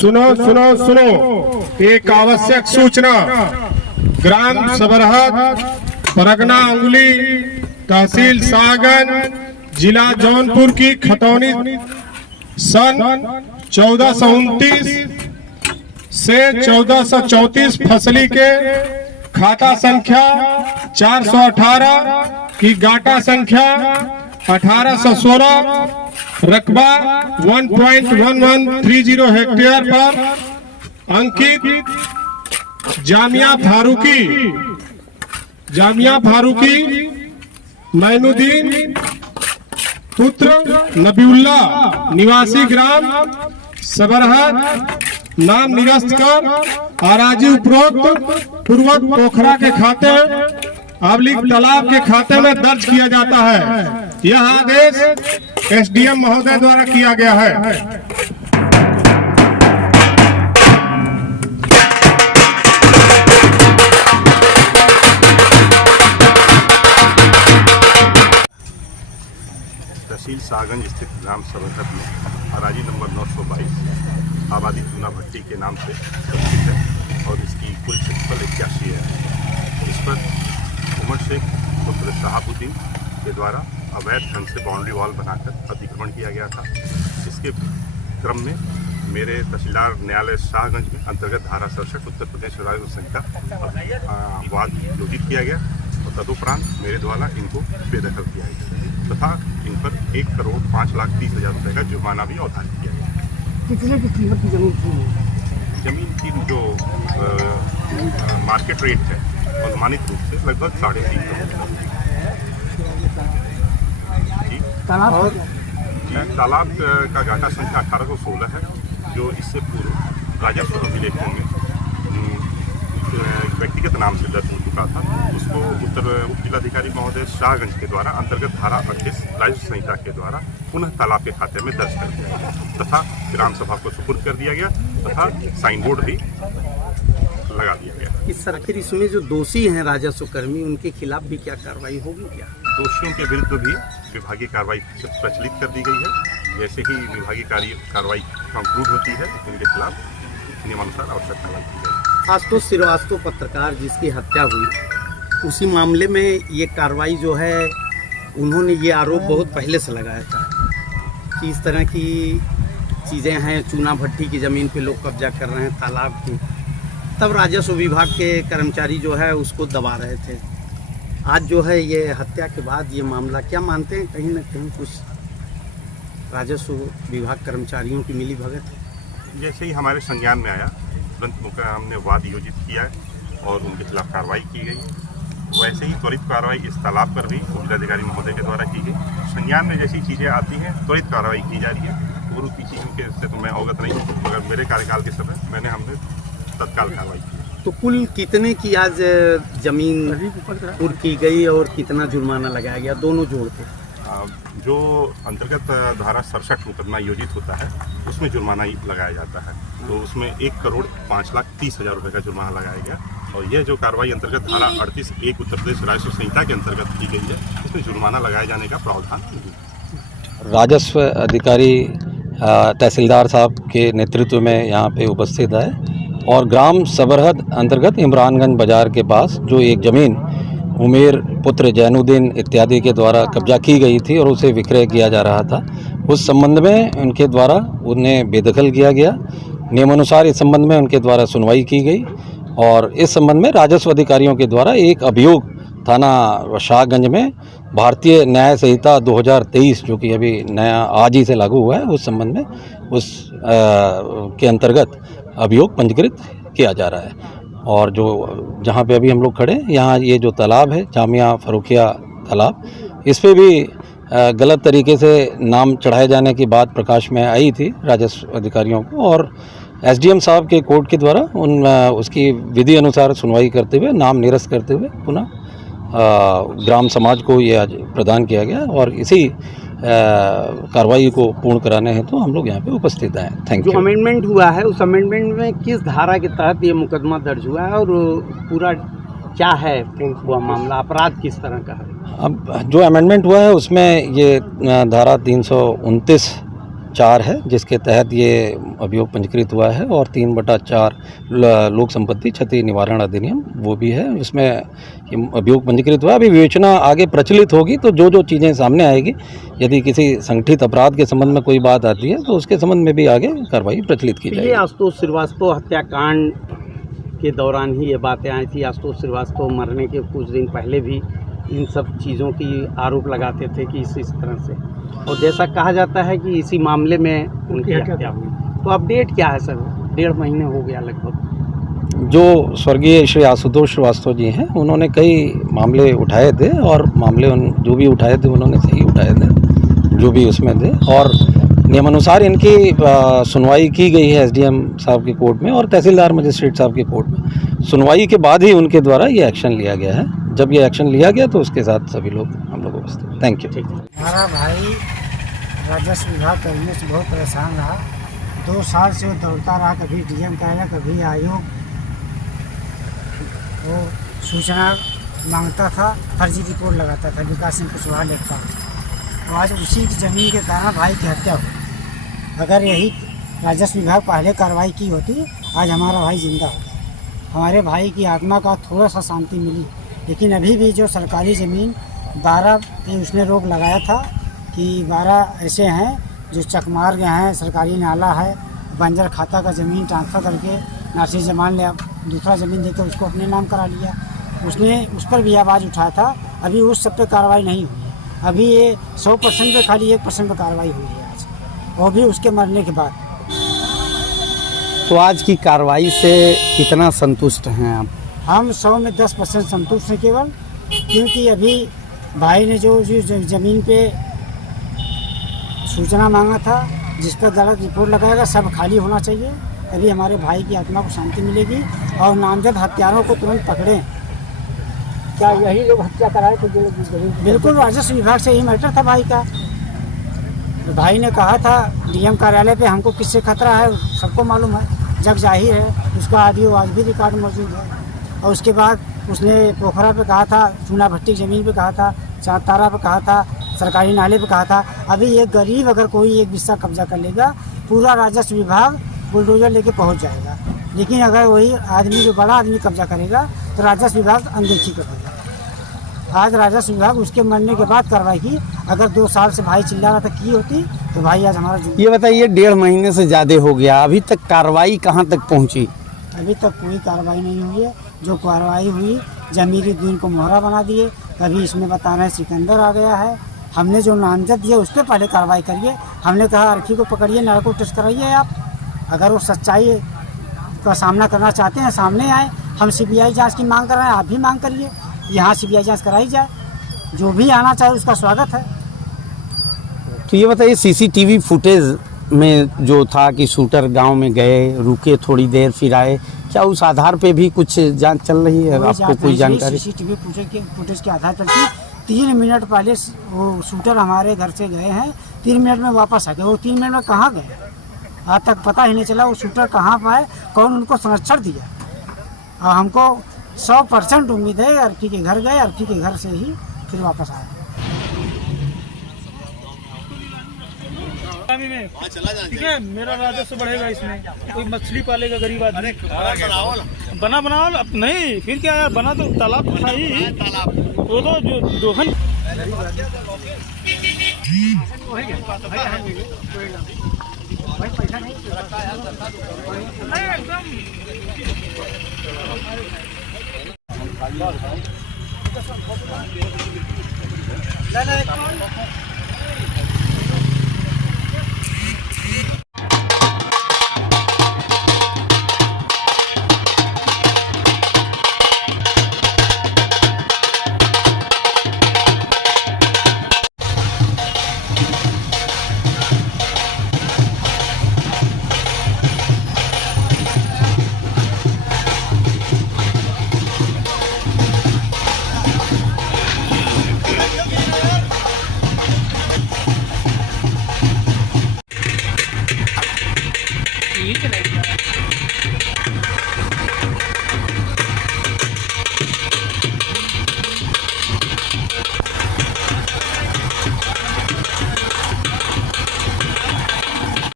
सुनो सुनो सुनो, एक आवश्यक सूचना। ग्राम सबरहद, परगना अंगुली, तहसील शाहगंज, जिला जौनपुर की खतौनी सन 1429 से 1434 फसली के खाता संख्या 418 की गाटा संख्या 1816, रकबा 1.1130 हेक्टेयर पर अंकित जामिया फारूकी मैनुद्दीन पुत्र नबीउल्ला, निवासी ग्राम सबरहद, नाम निरस्त कर अराजी उपरोक्त पूर्वक पोखरा के खाते तालाब के खाते में दर्ज किया जाता है। यह आदेश एसडीएम महोदय द्वारा किया गया है। तहसील शाहगंज स्थित ग्राम सबरहद में अराजी नंबर 922 आबादी चूना भट्टी के नाम से स्थित है और इसकी कुल क्षेत्रफल 81 है। इस पर उमर शेख पुत्र शहाबुद्दीन के द्वारा अवैध ढंग से बाउंड्री वॉल बनाकर अतिक्रमण किया गया था। इसके क्रम में मेरे तहसीलदार न्यायालय शाहगंज में अंतर्गत धारा 67 उत्तर प्रदेश राजस्व संहिता वाद योजित किया गया और तदुपरांत मेरे द्वारा इनको बेदखल किया गया तथा इन पर 1,05,30,000 रुपये का जुर्माना भी अवधारित किया गया। कितने की कीमत की जमीन की जो मार्केट रेट है अनुमानित रूप से लगभग 3.5 करोड़। तालाब का गाटा संख्या 1816 है, जो इससे पूर्व राजस्व अभिलेखों में व्यक्तिगत नाम से दर्ज हो चुका था। उसको उप जिलाधिकारी महोदय शाहगंज के द्वारा अंतर्गत धारा 38 राजस्व संहिता के द्वारा पुनः तालाब के खाते में दर्ज कर दिया गया तथा ग्राम सभा को सुपुर्द कर दिया गया तथा साइन बोर्ड भी लगा दिया गया। इस आखिर इसमें जो दोषी हैं राजस्व कर्मी, उनके खिलाफ भी क्या कार्रवाई होगी? क्या दोषियों के विरुद्ध भी विभागीय कार्रवाई प्रचलित कर दी गई है। जैसे ही विभागीय कार्रवाई कंक्लूड होती है उनके खिलाफ नियमानुसार आवश्यक कार्रवाई की जाएगी। आशुतोष श्रीवास्तव पत्रकार जिसकी हत्या हुई, उसी मामले में ये कार्रवाई जो है, उन्होंने ये आरोप बहुत पहले से लगाया था कि इस तरह की चीज़ें हैं, चूना भट्टी की ज़मीन पे लोग कब्जा कर रहे हैं तालाब की। तब राजस्व विभाग के कर्मचारी जो है उसको दबा रहे थे। आज जो है ये हत्या के बाद ये मामला, क्या मानते हैं कहीं ना कहीं कुछ राजस्व विभाग कर्मचारियों की मिली भगत? जैसे ही हमारे संज्ञान में आया तुरंत हमने वाद योजित किया और उनके खिलाफ कार्रवाई की गई। वैसे ही त्वरित कार्रवाई इस तालाब पर भी जिलाधिकारी महोदय के द्वारा की गई। संज्ञान में जैसी चीज़ें आती हैं त्वरित कार्रवाई की जा रही है। पूर्व की चीज़ों के से तो मैं अवगत नहीं हूँ, मगर मेरे कार्यकाल के समय हमने तत्काल कार्रवाई की। तो कुल कितने की आज जमीन पूर्व की गई और कितना जुर्माना लगाया गया, दोनों जोड़ के? जो अंतर्गत धारा 67 मुकदमा योजित होता है उसमें जुर्माना लगाया जाता है, तो उसमें 1,05,30,000 रुपये का जुर्माना लगाया गया। और यह जो कार्रवाई अंतर्गत धारा 38(1) उत्तर प्रदेश राजस्व संहिता के अंतर्गत की गई है, इसमें जुर्माना लगाए जाने का प्रावधान नहीं है। राजस्व अधिकारी तहसीलदार साहब के नेतृत्व में यहाँ पे उपस्थित है और ग्राम सबरहद अंतर्गत इमरानगंज बाज़ार के पास जो एक ज़मीन उमेर पुत्र जैनुद्दीन इत्यादि के द्वारा कब्जा की गई थी और उसे विक्रय किया जा रहा था, उस संबंध में उनके द्वारा उन्हें बेदखल किया गया। नियमानुसार इस संबंध में उनके द्वारा सुनवाई की गई और इस संबंध में राजस्व अधिकारियों के द्वारा एक अभियोग थाना शाहगंज में भारतीय न्याय संहिता 2023 जो कि अभी नया आज ही से लागू हुआ है, उस संबंध में के अंतर्गत अभियोग पंजीकृत किया जा रहा है। और जो जहाँ पे अभी हम लोग खड़े हैं, यहाँ ये जो तालाब है जामिया फारूकिया तालाब, इस पे भी गलत तरीके से नाम चढ़ाए जाने की बात प्रकाश में आई थी राजस्व अधिकारियों को और एसडीएम साहब के कोर्ट के द्वारा उसकी विधि अनुसार सुनवाई करते हुए नाम निरस्त करते हुए पुनः ग्राम समाज को ये आज प्रदान किया गया और इसी कार्रवाई को पूर्ण कराने हेतु हम लोग यहाँ पे उपस्थित हैं। Thank you. जो अमेंडमेंट हुआ है उस अमेंडमेंट में किस धारा के तहत ये मुकदमा दर्ज हुआ है और पूरा क्या है हुआ मामला, अपराध किस तरह का है? अब जो अमेंडमेंट हुआ है उसमें ये धारा 329 4 है, जिसके तहत ये अभियोग पंजीकृत हुआ है, और 3/4 लोक संपत्ति क्षति निवारण अधिनियम वो भी है, इसमें ये अभियोग पंजीकृत हुआ है। अभी विवेचना आगे प्रचलित होगी, तो जो जो चीज़ें सामने आएगी, यदि किसी संगठित अपराध के संबंध में कोई बात आती है तो उसके संबंध में भी आगे कार्रवाई प्रचलित की ये जाएगी। आशुतोष श्रीवास्तव हत्याकांड के दौरान ही ये बातें आई थी। आशुतोष श्रीवास्तव मरने के कुछ दिन पहले भी इन सब चीज़ों की आरोप लगाते थे कि इस तरह से, और जैसा कहा जाता है कि इसी मामले में उनकी हत्या हुई। तो अपडेट क्या है सर? 1.5 महीने हो गया लगभग। जो स्वर्गीय श्री आशुतोष श्रीवास्तव जी हैं, उन्होंने कई मामले उठाए थे, और मामले जो भी उठाए थे उन्होंने सही उठाए थे, जो भी उसमें थे, और नियमानुसार इनकी सुनवाई की गई है एसडीएम साहब की कोर्ट में और तहसीलदार मजिस्ट्रेट साहब की कोर्ट में। सुनवाई के बाद ही उनके द्वारा ये एक्शन लिया गया है। जब ये एक्शन लिया गया तो उसके साथ सभी लोग हम लोग उपस्थित। Thank you. हमारा भाई राजस्व विभाग कर्मियों से बहुत परेशान रहा। 2 साल से वो दौड़ता रहा, कभी डीएम कार्यालय, कभी आयोग। वो सूचना मांगता था, फर्जी रिपोर्ट लगाता था, विकास सिंह कुशवाहा लिखता था। आज उसी की ज़मीन के कारण भाई की हत्या हुई। अगर यही राजस्व विभाग पहले कार्रवाई की होती, आज हमारा भाई जिंदा होता। हमारे भाई की आत्मा का थोड़ा सा शांति मिली। लेकिन अभी भी जो सरकारी ज़मीन 12 पे उसने रोक लगाया था कि 12 ऐसे हैं जो चकमार्ग हैं, सरकारी नाला है, बंजर खाता का ज़मीन ट्रांसफ़र करके नासिर जमान ने दूसरा ज़मीन देकर उसको अपने नाम करा लिया। उसने उस पर भी आवाज़ उठाया था। अभी उस सब पे कार्रवाई नहीं हुई है। अभी ये 100% पे खाली 1% पे कार्रवाई हुई है आज, वो भी उसके मरने के बाद। तो आज की कार्रवाई से कितना संतुष्ट हैं आप? हम 100 में 10% संतुष्ट हैं केवल, क्योंकि अभी भाई ने जो ज़मीन पे सूचना मांगा था, जिस पर गलत रिपोर्ट लगाएगा, सब खाली होना चाहिए। तभी हमारे भाई की आत्मा को शांति मिलेगी और नामजद हत्यारों को तुरंत पकड़ें। क्या यही लोग हत्या कराए थे? बिल्कुल, राजस्व विभाग से ही मैटर था भाई का। तो भाई ने कहा था डीएम कार्यालय पे हमको किससे खतरा है, सबको मालूम है, जग जाहिर है। उसका ऑडियो आज भी रिकॉर्ड मौजूद है। और उसके बाद उसने पोखरा पे कहा था, चूना भट्टी ज़मीन पे कहा था, चाँद तारा पे कहा था, सरकारी नाले पे कहा था। अभी एक गरीब अगर कोई एक हिस्सा कब्जा कर लेगा, पूरा राजस्व विभाग बुलडोजर लेके पहुंच जाएगा। लेकिन अगर वही आदमी, जो बड़ा आदमी कब्जा करेगा, तो राजस्व विभाग अनदेखी कर देगा। आज राजस्व विभाग उसके मरने के बाद कार्रवाई की। अगर 2 साल से भाई चिल्ला रहा था की होती, तो भाई आज हमारा ये बताइए, 1.5 महीने से ज़्यादा हो गया, अभी तक कार्रवाई कहाँ तक पहुँची? अभी तक कोई कार्रवाई नहीं हुई है। जो कार्रवाई हुई, जमीरी दिन को मोहरा बना दिए। कभी इसमें बता रहे हैं सिकंदर आ गया है। हमने जो नामजद दिया उस पर पहले कार्रवाई करिए। हमने कहा आरक्षी को पकड़िए, नार्को टेस्ट कराइए आप। अगर वो सच्चाई का सामना करना चाहते हैं, सामने आए। हम सीबीआई जांच की मांग कर रहे हैं, आप भी मांग करिए, यहाँ सीबीआई जांच कराई जाए। जो भी आना चाहे उसका स्वागत है। तो ये बताइए, सीसीटीवी फुटेज में जो था कि शूटर गांव में गए, रुके थोड़ी देर, फिर आए, क्या उस आधार पे भी कुछ जांच चल रही है? आपको कोई जानकारी? सीसीटीवी फुटेज के आधार पर 3 मिनट पहले वो शूटर हमारे घर से गए हैं, 3 मिनट में वापस आ गए। वो 3 मिनट में कहाँ गए आज तक पता ही नहीं चला। वो शूटर कहाँ पाए, कौन उनको संरक्षण दिया। और हमको 100% उम्मीद है अर्की के घर गए, अर्की के घर से ही फिर वापस आए। ठीक है, मेरा राजस्व बढ़ेगा इसमें। कोई मछली पालेगा गरीब आदमी, बना बनाओ नहीं, फिर क्या यार, बना तो तालाब था ही, वो तो जो दोहन ठीक है।